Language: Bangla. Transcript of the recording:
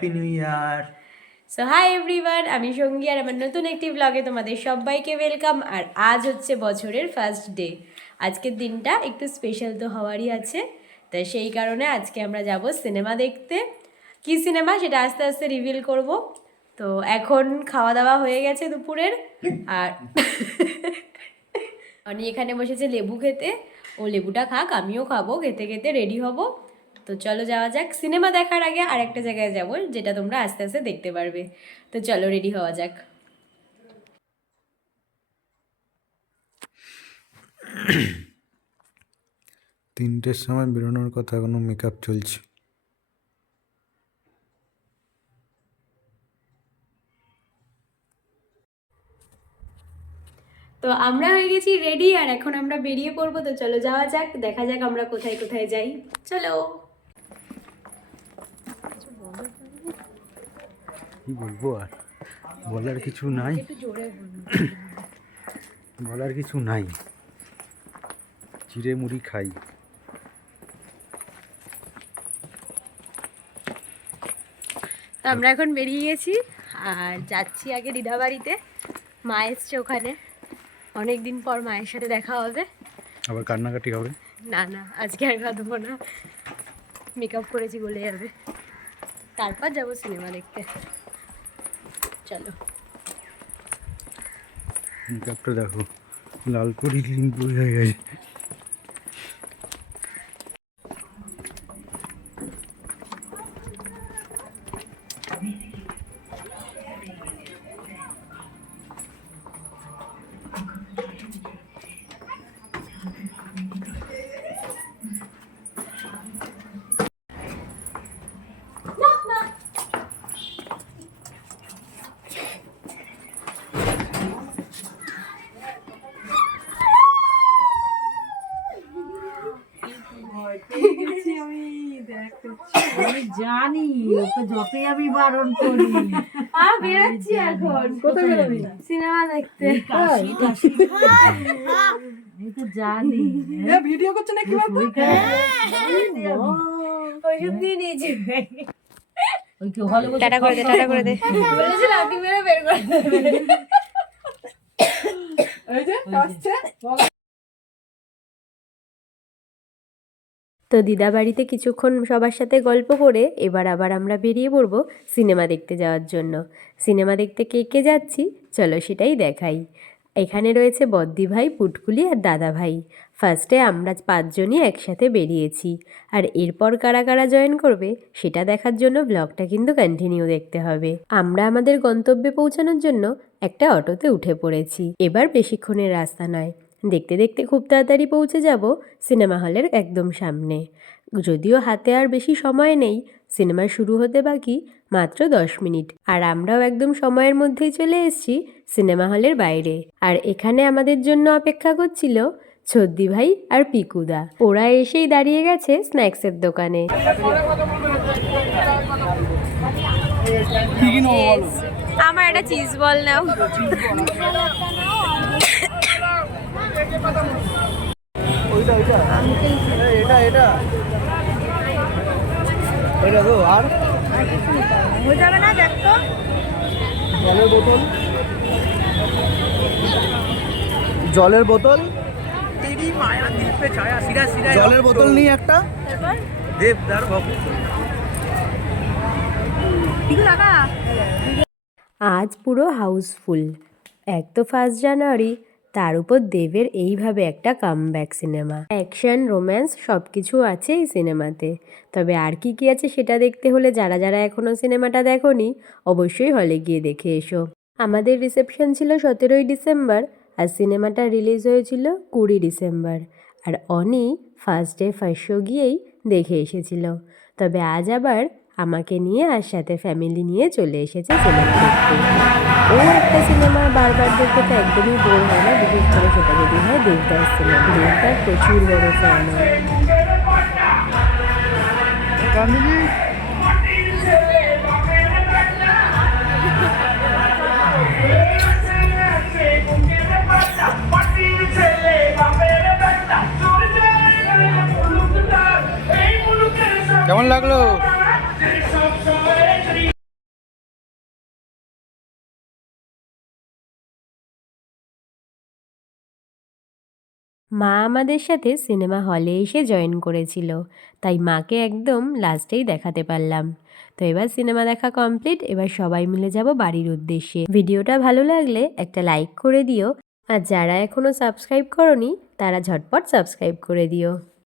Happy new year. So hi everyone, আমি সঙ্গী আর আমার নতুন একটি ব্লগে তোমাদের সবাইকে ওয়েলকাম। আর আজ হচ্ছে বছরের ফার্স্ট ডে। আজকের দিনটা একটু স্পেশাল তো হওয়ারই আছে, তাই সেই কারণে আজকে আমরা যাব সিনেমা দেখতে। কি সিনেমা সেটা আস্তে আস্তে রিভিল করব। তো এখন খাওয়া দাওয়া হয়ে গেছে দুপুরের, আর আমি এখানে বসেছে লেবু খেতে। ও লেবুটা খাক, আমিও খাবো, খেতে খেতে রেডি হব। তো চলো যাওয়া যাক। সিনেমা দেখার আগে আরেকটা জায়গায় যাব, যেটা তোমরা আস্তে আস্তে দেখতে পারবে। তো চলো রেডি হওয়া যাক। তিনটের সময় বেরোনোর কথা, এখনো মেকআপ চলছে। তো আমরা হয়ে গেছি রেডি, আর এখন আমরা বেরিয়ে পড়বো। তো চলো যাওয়া যাক, দেখা যাক আমরা কোথায় কোথায় যাই। চলো। কি বলবো, আর বলার কিছু নাই, বলার কিছু নাই। চিড়ে মুড়ি খাই। তো আমরা এখন বেরিয়ে গেছি আর যাচ্ছি আগে দিদা বাড়িতে। মা এসছে ওখানে, অনেক দিন পর মায়ের সাথে দেখা হবে। আবার কান্নাকাটি হবে? না না, আজকে আর কাঁদবো না, মেকআপ করেছি বলে যাবে। তারপর যাবো সিনেমা দেখতে। চলো। মেকআপটা দেখো, লাল করি লিম্বু হয়ে গেছে। আমি জানি ওকে যতই আমি বারণ করি। বেরোচ্ছি এখন। কোথায় বেরোবি? সিনেমা দেখতে। আমি তো জানি। ভিডিও করছে নাকি? ওইসব দিয়ে নিয়েছি। টাটা করে দে, টাটা করে দে। বলেছিলাম তুই বেরো, বের করে দেবে। এই যে আসছে। তো দিদা বাড়িতে কিছুক্ষণ সবার সাথে গল্প করে এবার আবার আমরা বেরিয়ে পড়বো সিনেমা দেখতে যাওয়ার জন্য। সিনেমা দেখতে কে কে যাচ্ছি চলো সেটাই দেখাই। এখানে রয়েছে বদ্দি ভাই, পুটকুলি আর দাদা ভাই। ফার্স্টে আমরা পাঁচজনই একসাথে বেরিয়েছি, আর এরপর কারা কারা জয়েন করবে সেটা দেখার জন্য ব্লগটা কিন্তু কন্টিনিউ দেখতে হবে। আমরা আমাদের গন্তব্যে পৌঁছানোর জন্য একটা অটোতে উঠে পড়েছি। এবার বেশিক্ষণের রাস্তা নয়, দেখতে দেখতে খুব তাড়াতাড়ি পৌঁছে যাব সিনেমা হলের একদম সামনে। যদিও হাতে আর বেশি সময় নেই, সিনেমা শুরু হতে বাকি মাত্র 10 মিনিট। আর আমরাও একদম সময়ের মধ্যেই চলে এসেছি সিনেমা হলের বাইরে। আর এখানে আমাদের জন্য অপেক্ষা করছিল ছদ্দি ভাই আর পিকুদা। ওরা এসেই দাঁড়িয়ে গেছে স্ন্যাক্সের দোকানে। আমার একটা চিজ বল নাও। জলের বোতল, জলের বোতল নিয়ে একটা দেবদার ভক্ত। আজ পুরো হাউসফুল। এক তো 1 জানুয়ারি, তার উপর দেবের এইভাবে একটা কামব্যাক সিনেমা। অ্যাকশন, রোম্যান্স সব কিছু আছে এই সিনেমাতে। তবে আর কি কি আছে সেটা দেখতে হলে যারা যারা এখনও সিনেমাটা দেখোনি অবশ্যই হলে গিয়ে দেখে এসো। আমাদের রিসেপশন ছিল 17ই ডিসেম্বর, আর সিনেমাটা রিলিজ হয়েছিল 20 ডিসেম্বর। আর অনি ফার্স্ট ডে ফার্স্ট শো গিয়েই দেখে এসেছিল। তবে আজ আবার আমাকে নিয়ে আর সাথে ফ্যামিলি নিয়ে চলে এসেছে সিনেমা দেখতে। ও একটা সিনেমা বারবার দেখতে তো একদমই বোর হয় না, বিশেষ করে সেটা যদি হয় দেবদাস সিনেমা। দেবদার প্রচুর বড় ফ্যান হয়। কেমন লাগলো? মা আমাদের সাথে সিনেমা হলে এসে জয়েন করেছিল, তাই মাকে একদম লাস্টেই দেখাতে পারলাম। তো এবার সিনেমা দেখা কমপ্লিট, এবার সবাই মিলে যাব বাড়ির উদ্দেশ্যে। ভিডিওটা ভালো লাগলে একটা লাইক করে দিও, আর যারা এখনও সাবস্ক্রাইব করনি তারা ঝটপট সাবস্ক্রাইব করে দিও।